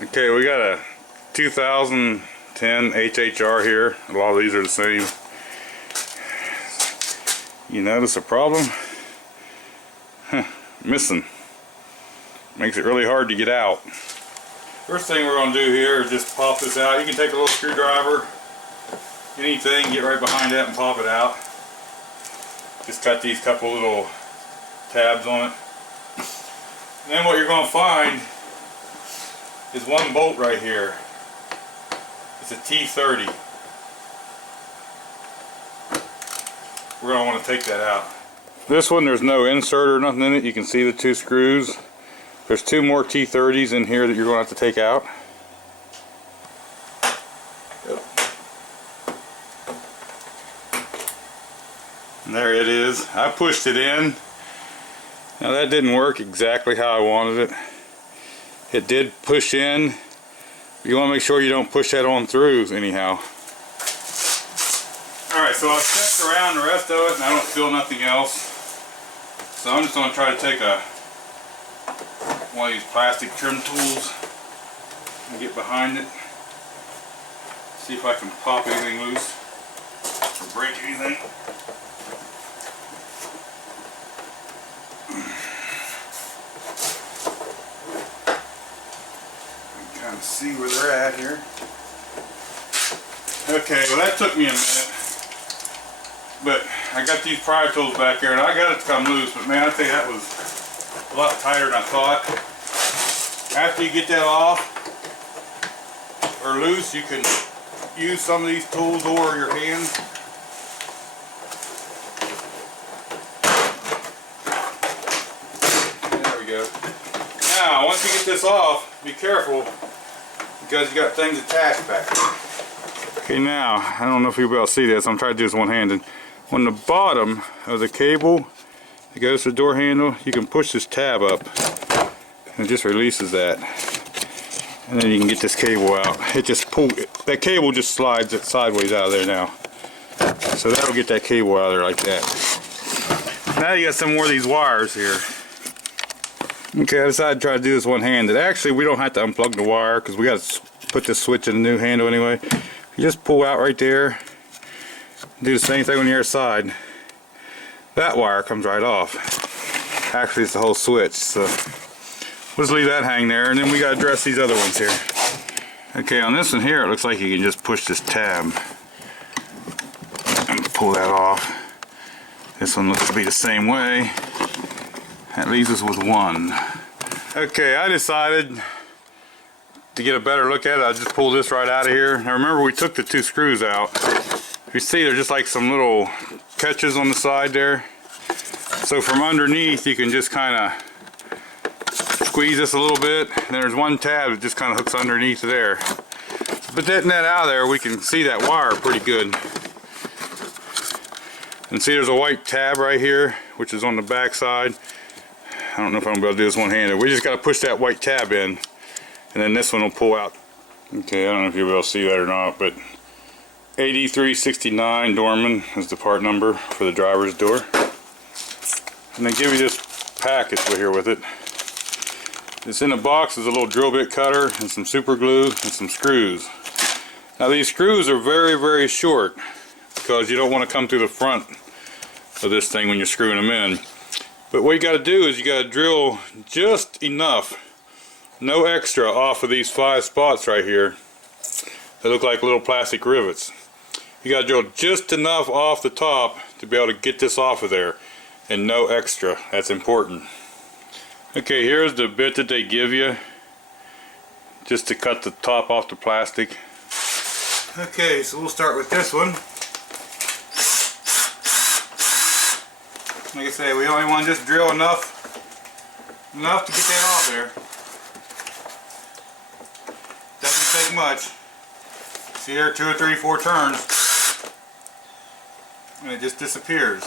Okay, we got a 2010 HHR here. A lot of these are the same. You notice a problem? Missing. Makes it really hard to get out. First thing we're going to do here is just pop this out. You can take a little screwdriver, anything, get right behind that and pop it out. Just cut these couple little tabs on it. And then what you're going to find is one bolt right here. It's a T30. We're going to want to take that out. This one, there's no insert or nothing in it. You can see the two screws. There's two more T30s in here that you're going to have to take out. And there it is. I pushed it in. Now that didn't work exactly how I wanted it. It did push in. You want to make sure you don't push that on through anyhow. Alright, so I've checked around the rest of it and I don't feel nothing else. So I'm just going to try to take one of these plastic trim tools and get behind it. See if I can pop anything loose or break anything. Kind of see where they're at here. Okay, well that took me a minute, but I got these pry tools back here and I got it to come loose, but man, I think that was a lot tighter than I thought. After you get that off or loose, you can use some of these tools or your hands. There we go. Now, once you get this off, be careful because you got things attached back there. Okay, now, I don't know if you'll be able to see this. I'm trying to do this one-handed. On the bottom of the cable that goes to the door handle, you can push this tab up and it just releases that. And then you can get this cable out. It just pulls, that cable just slides it sideways out of there now. So that'll get that cable out of there like that. Now you got some more of these wires here. Okay, I decided to try to do this one-handed. Actually, we don't have to unplug the wire because we got to put this switch in the new handle anyway. You just pull out right there. Do the same thing on the other side. That wire comes right off. Actually, it's the whole switch. So we'll just leave that hang there, and then we got to address these other ones here. Okay, on this one here, it looks like you can just push this tab and pull that off. This one looks to be the same way. That leaves us with one. Okay, I decided to get a better look at it. I just pulled this right out of here. Now remember, we took the two screws out. You see there's just like some little catches on the side there. So from underneath you can just kind of squeeze this a little bit. And there's one tab that just kind of hooks underneath there. So put that out of there, we can see that wire pretty good. And see there's a white tab right here, which is on the back side. I don't know if I'm going to be able to do this one-handed. We just got to push that white tab in, and then this one will pull out. Okay, I don't know if you'll be able to see that or not, but 8369 Dorman is the part number for the driver's door. And they give you this package here with it. It's in a box. There's a little drill bit cutter and some super glue and some screws. Now these screws are very, very short because you don't want to come through the front of this thing when you're screwing them in. But what you got to do is you got to drill just enough, no extra, off of these 5 spots right here. They look like little plastic rivets. You got to drill just enough off the top to be able to get this off of there, and no extra. That's important. Okay, here's the bit that they give you just to cut the top off the plastic. Okay, so we'll start with this one. Like I say, we only want to just drill enough to get that off there. Doesn't take much. See there, 2 or 3, 4 turns, and it just disappears.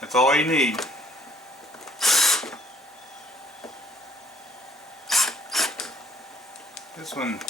That's all you need. This one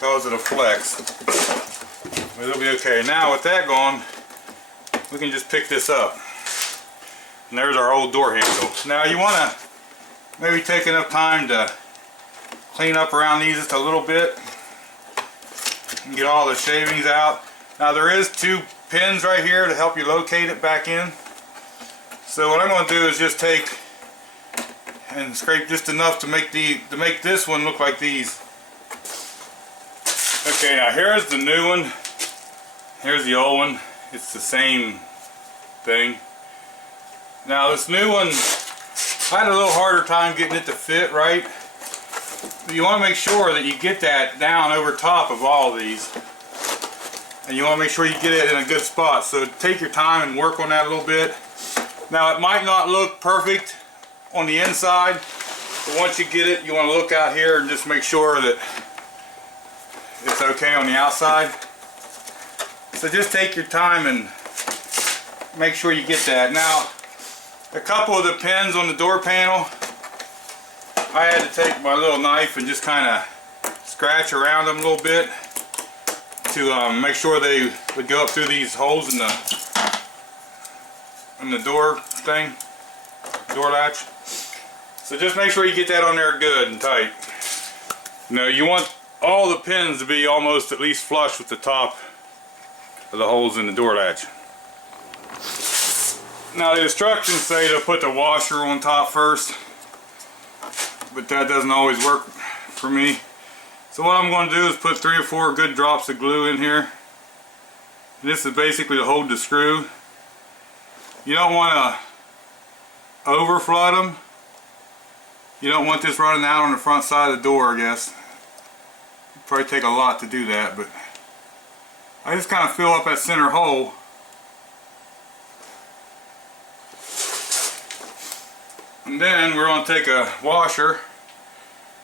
calls it a flex, but it'll be okay. Now with that gone, we can just pick this up. And there's our old door handle. Now you want to maybe take enough time to clean up around these just a little bit and get all the shavings out. Now there is 2 pins right here to help you locate it back in. So what I'm going to do is just take and scrape just enough to make this one look like these. Okay, now here's the new one. Here's the old one. It's the same thing. Now this new one, I had a little harder time getting it to fit right. You want to make sure that you get that down over top of all of these. And you want to make sure you get it in a good spot. So take your time and work on that a little bit. Now it might not look perfect on the inside, but once you get it, you want to look out here and just make sure that it's okay on the outside. So just take your time and make sure you get that. Now, a couple of the pins on the door panel, I had to take my little knife and just kind of scratch around them a little bit to make sure they would go up through these holes in the door thing, door latch. So just make sure you get that on there good and tight. Now you want all the pins to be almost at least flush with the top of the holes in the door latch. Now the instructions say to put the washer on top first, but that doesn't always work for me. So what I'm going to do is put 3 or 4 good drops of glue in here. And this is basically to hold the screw. You don't want to over flood them. You don't want this running out on the front side of the door, I guess. It'd probably take a lot to do that, but I just kind of fill up that center hole. And then we're going to take a washer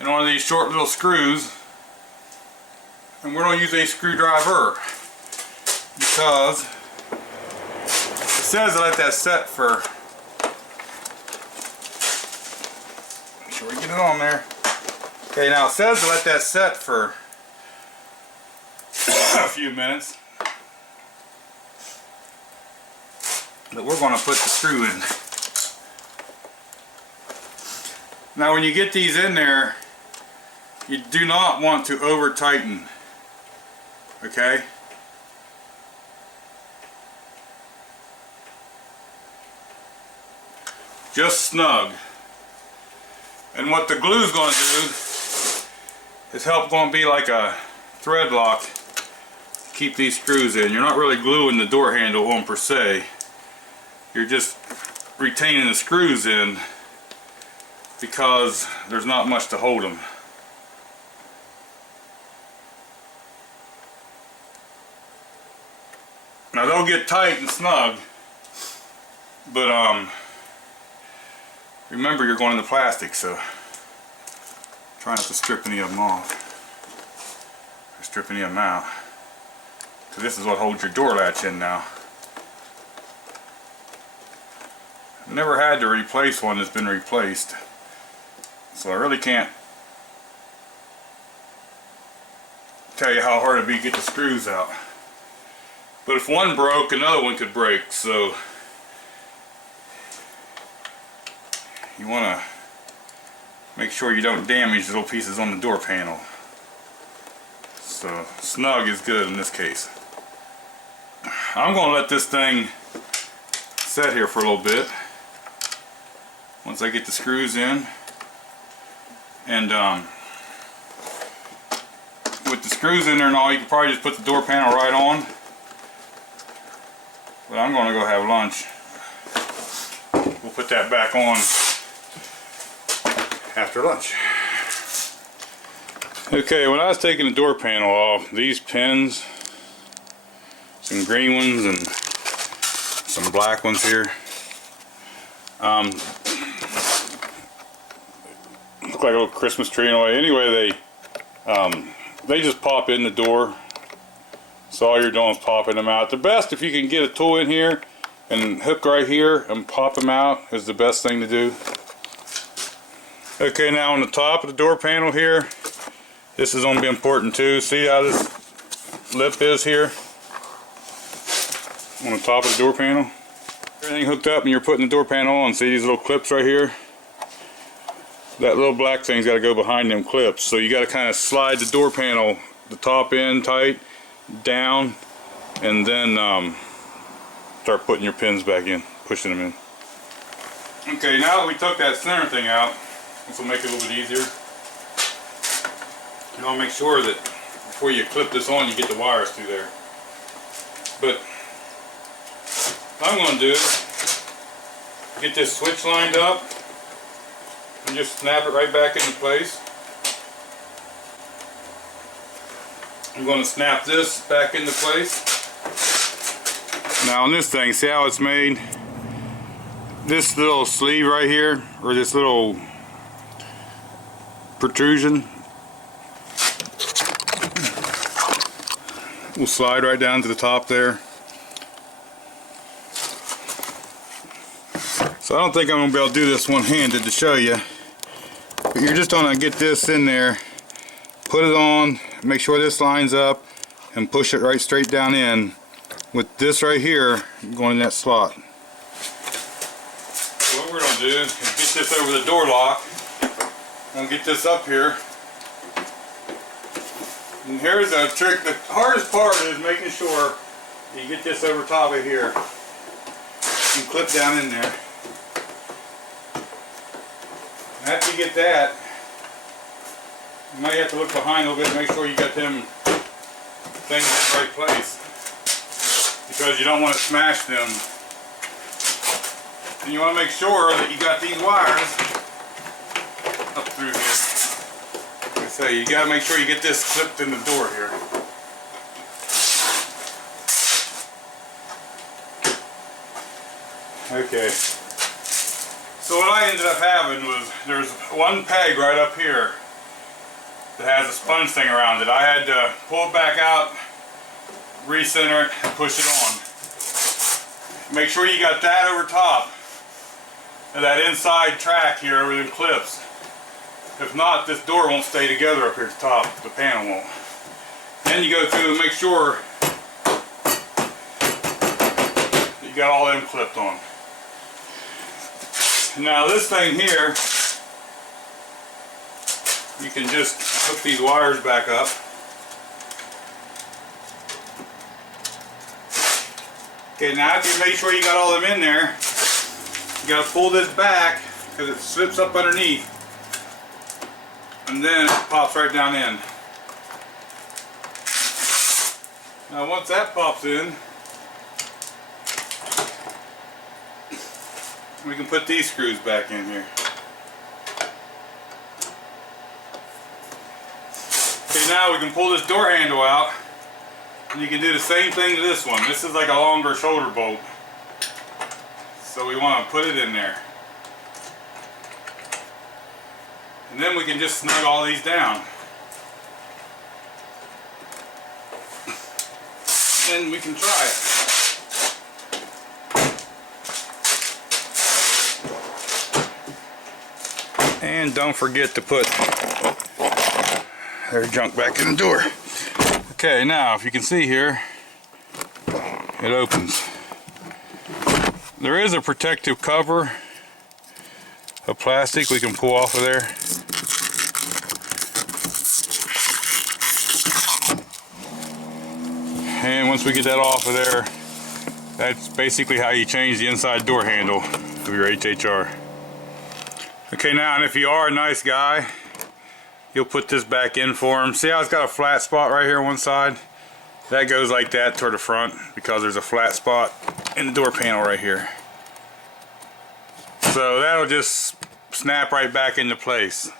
and one of these short little screws, and we're going to use a screwdriver because it says to let that set for, make sure we get it on there. Okay, now it says to let that set for a few minutes, but we're going to put the screw in. Now when you get these in there, you do not want to over tighten, okay? Just snug. And what the glue is going to do is going to be like a thread lock to keep these screws in. You're not really gluing the door handle on per se. You're just retaining the screws in because there's not much to hold them. Now they'll get tight and snug, but remember you're going into plastic, so try not to strip any of them off or strip any of them out, because this is what holds your door latch in now. I've never had to replace one that's been replaced, so I really can't tell you how hard it'd be to get the screws out. But if one broke, another one could break, so you want to make sure you don't damage little pieces on the door panel. So snug is good in this case. I'm going to let this thing set here for a little bit once I get the screws in. And with the screws in there and all, you can probably just put the door panel right on. But I'm going to go have lunch. We'll put that back on after lunch. Okay, when I was taking the door panel off, these pins, some green ones and some black ones here, look like a little Christmas tree in a way. Anyway, they just pop in the door. So all you're doing is popping them out. The best, if you can get a tool in here and hook right here and pop them out, is the best thing to do. Okay, now on the top of the door panel here, this is going to be important too. See how this lip is here on the top of the door panel? Everything hooked up and you're putting the door panel on. See these little clips right here? that little black thing's got to go behind them clips. So you got to kind of slide the door panel, the top end tight, down, and then start putting your pins back in, pushing them in. Okay, now that we took that center thing out, this will make it a little bit easier. You want to make sure that before you clip this on, you get the wires through there. But what I'm going to do is get this switch lined up and just snap it right back into place. I'm going to snap this back into place. Now on this thing, see how it's made? This little sleeve right here, or this little protrusion, will slide right down to the top there. So I don't think I'm going to be able to do this one-handed to show you, but you're just going to get this in there, put it on, make sure this lines up, and push it right straight down in with this right here going in that slot. So what we're going to do is get this over the door lock. I'm going to get this up here. And here's a trick. The hardest part is making sure you get this over top of here and clip down in there. And after you get that, you might have to look behind a little bit and make sure you got them things in the right place, because you don't want to smash them. And you want to make sure that you got these wires up through here. Like I say, you got to make sure you get this clipped in the door here. Okay. So what I ended up having was, there's one peg right up here that has a sponge thing around it. I had to pull it back out, recenter it, and push it on. Make sure you got that over top of that inside track here over the clips. If not, this door won't stay together up here at the top. The panel won't. Then you go through and make sure that you got all them clipped on. Now this thing here, you can just hook these wires back up. Okay, now after you make sure you got all them in there, you got to pull this back because it slips up underneath, and then it pops right down in. Now once that pops in, we can put these screws back in here. Okay, now we can pull this door handle out, and you can do the same thing to this one. This is like a longer shoulder bolt, so we want to put it in there. And then we can just snug all these down. And we can try it. And don't forget to put their junk back in the door. Okay, now if you can see here, it opens. There is a protective cover of plastic we can pull off of there. And once we get that off of there, that's basically how you change the inside door handle of your HHR. Okay, now, and if you are a nice guy, you'll put this back in for him. See how it's got a flat spot right here on one side? That goes like that toward the front because there's a flat spot in the door panel right here. So that'll just snap right back into place.